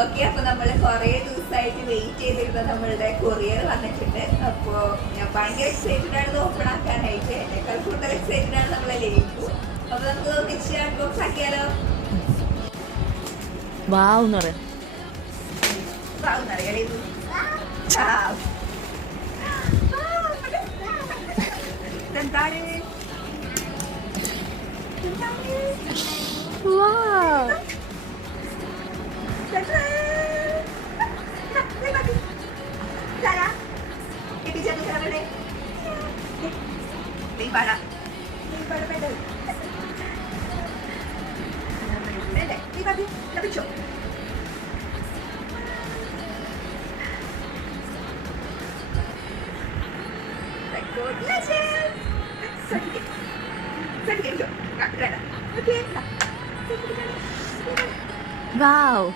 Okay, അപ്പൊ നമ്മള് കൊറേ ദിവസമായിട്ട് വെയിറ്റ് ചെയ്തിരുന്ന നമ്മളുടെ കൊറിയർ വന്നിട്ടുണ്ട്. അപ്പൊ ഞാൻ ഭയങ്കര എക്സൈറ്റഡ് ആണ് ഓപ്പൺ ആക്കാനായിട്ട്. എന്നെക്കാൾ കൂടുതൽ എക്സൈറ്റഡ് ആണ് നമ്മളെ ലയിക്കു. അപ്പൊ നമുക്ക് ഒന്നിച്ച് അൺബോക്സ് ആക്കിയാലോ? എന്താണ് Wow.